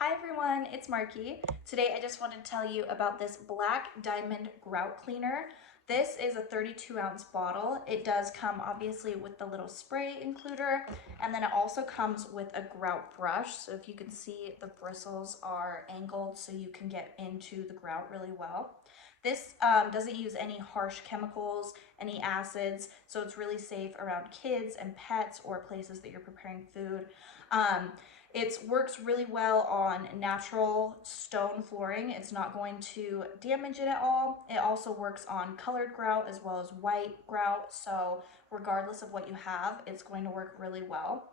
Hi everyone, it's Marky. Today I just wanted to tell you about this Black Diamond Grout Cleaner. This is a 32-ounce bottle. It does come obviously with the little spray includer, and then it also comes with a grout brush. So if you can see, the bristles are angled so you can get into the grout really well. This doesn't use any harsh chemicals, any acids, so it's really safe around kids and pets or places that you're preparing food. It works really well on natural stone flooring. It's not going to damage it at all. It also works on colored grout as well as white grout, so regardless of what you have, it's going to work really well.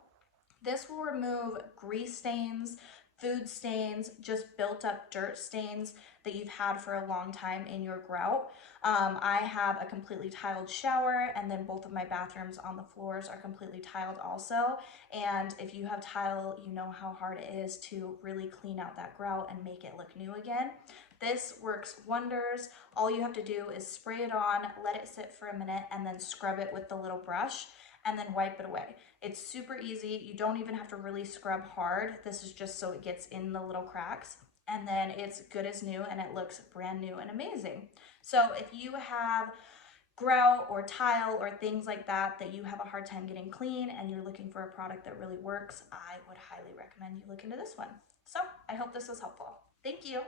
This will remove grease stains, food stains, just built up dirt stains that you've had for a long time in your grout. I have a completely tiled shower, and then both of my bathrooms on the floors are completely tiled also. And if you have tile, you know how hard it is to really clean out that grout and make it look new again. This works wonders. All you have to do is spray it on, let it sit for a minute, and then scrub it with the little brush, and then wipe it away. It's super easy. You don't even have to really scrub hard. This is just so it gets in the little cracks, and then it's good as new and it looks brand new and amazing. So if you have grout or tile or things like that that you have a hard time getting clean and you're looking for a product that really works, I would highly recommend you look into this one. So I hope this was helpful. Thank you.